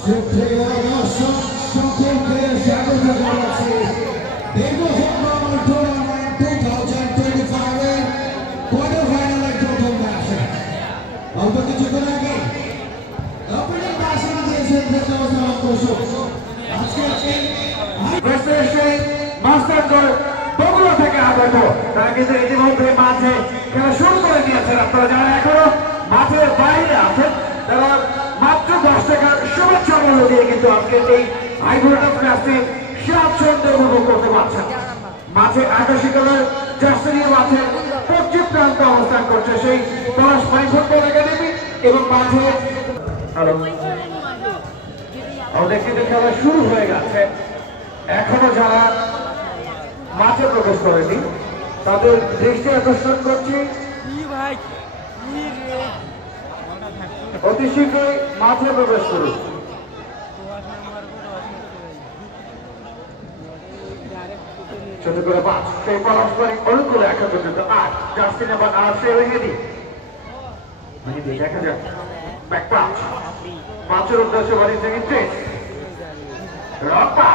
সকলকে স্বাগত জানাচ্ছি দীর্ঘ টুর্নামেন্ট 2025 এর কোয়ার্টার ফাইনালের প্রথম ম্যাচে। অল্প কিছুক্ষণ আগে ওপেনিং ব্যাটসম্যান দিয়েছেন ফেরদৌস দর্শক। আজকে মাস্টারগড় বগুড়া থেকে আগত তারা কিন্তু ইতিমধ্যে মাঠে খেলা শুরু করে দিয়েছেন। আপনারা যারা এখনো মাঠের বাইরে আছেন তারা মাত্র 10 টাকার শুভেচ্ছা মূল্য দিয়ে কিন্তু আজকের এই হাইভোল্টেজ ম্যাচটি স্বাচ্ছন্দ্যে উপভোগ করতে পারছেন। মাঠে 88 কালার জার্সি নিয়ে মাঠের পশ্চিম প্রান্তে অবস্থান করছে সেই পলাশবাড়ী ফুটবল একাডেমি এবং মাঠে আমাদের কিন্তু খেলা শুরু হয়ে গেছে। এখনো যারা মাঠে প্রবেশ করেনি তাদের দৃষ্টি আকর্ষণ করছি অতি শীঘ্রই মাঠে প্রবেশ করুন। ছোট করে 5 সেই পলাশবাড়ী অনুকূলে এখন পর্যন্ত 8 জার্সি নাম্বার 8 সে মেহেদি দেখা যাক ব্যাক পাঁচ 5-এর উদ্দেশ্যে বাড়ি থেকে 3 রপ্পা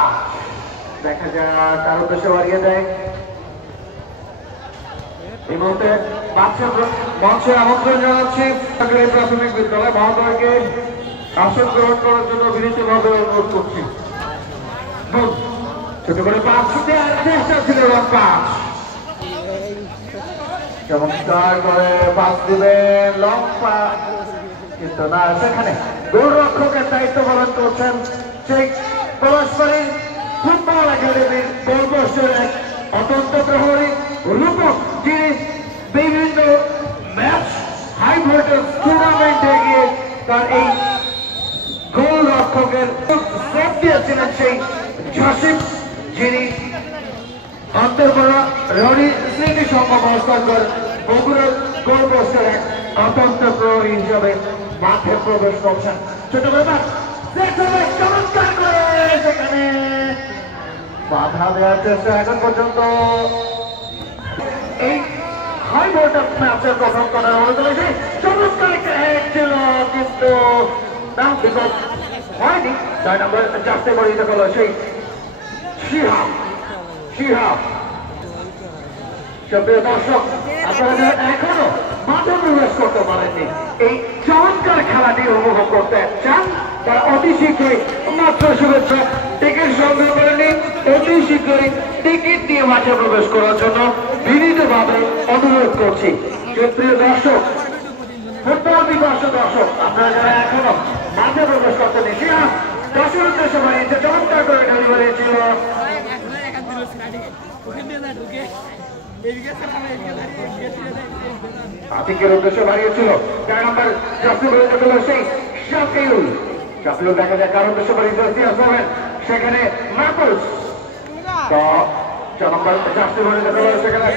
দেখা যাক তার উদ্দেশ্যে বাড়িয়ে দেয়। এই মুহূর্তে মঞ্চে আমন্ত্রণ জানাচ্ছি সরকারি প্রাথমিক বিদ্যালয় মহোদয়কে আসন গ্রহণ করার জন্য বিনীতভাবে অনুরোধ করছি। ছোট করে 5 দেওয়ার চেষ্টা ছিল রপ্পা চমৎকার করে 5 দিবেন লম্বা কিন্তু না, সেখানে গোলরক্ষকের দায়িত্ব পালন করছেন সেই পলাশবাড়ী ফুটবল একাডেমির গোলপোস্টের এক অত্যন্ত প্রহরী রূপক, যিনি বিভিন্ন ম্যাচ হাই ভোল্টেজ টুর্নামেন্টে গিয়ে তার এই গোলরক্ষকের সেট দিয়েছিলেন সেই ঝাঁসিফ, যিনি অন্তর্গড়া রনি স্মৃতি সংঘ মহস্তাঙ্গর বগুড়ার গোলপোস্টের এক অত্যন্ত প্রহরী হিসাবে মাঠে প্রবেশ করছেন। ছোট ব্যাপার চমৎকার করে সেখানে বাধা দেওয়ার চেষ্টা এখন পর্যন্ত এই হাই ভোল্টেজ ম্যাচের প্রথম করার অনুযায়ী চমৎকার একটা হেড ছিল কিন্তু না বিকজ হয়নি। 4 নম্বর জার্সি পরিহিত করলো সেই শিহাব। প্রিয় দর্শক, আপনারা যারা এখনো মাঠে প্রবেশ করতে পারেননি এই চমৎকার খেলাটি উপভোগ করতে চান তারা অতি শীঘ্রই মাত্র শুভেচ্ছা টিকিট সংগ্রহ করে নিন। অতি শীঘ্রই টিকিট নিয়ে মাঠে প্রবেশ করার জন্য বিনীতভাবে অনুরোধ করছি। প্রিয় দর্শক, ফুটবল বিভাগ দর্শক, আপনারা যারা এখনো মাঠে প্রবেশ করতে নেই শিহাব 10-এর উদ্দেশ্যে বানিয়েছে চমৎকার করে ডেলিভারি ছিল আতিকের উদ্দেশ্যে বাড়িয়েছিল 4 নম্বর জার্সি পরিহিত করলো সেই শাফিউল। দেখা যায় কার উদ্দেশ্যে বাড়িয়েছে সেখানে মাকুস। তো 4 নম্বর জার্সি পরিহিত করলো সেখানে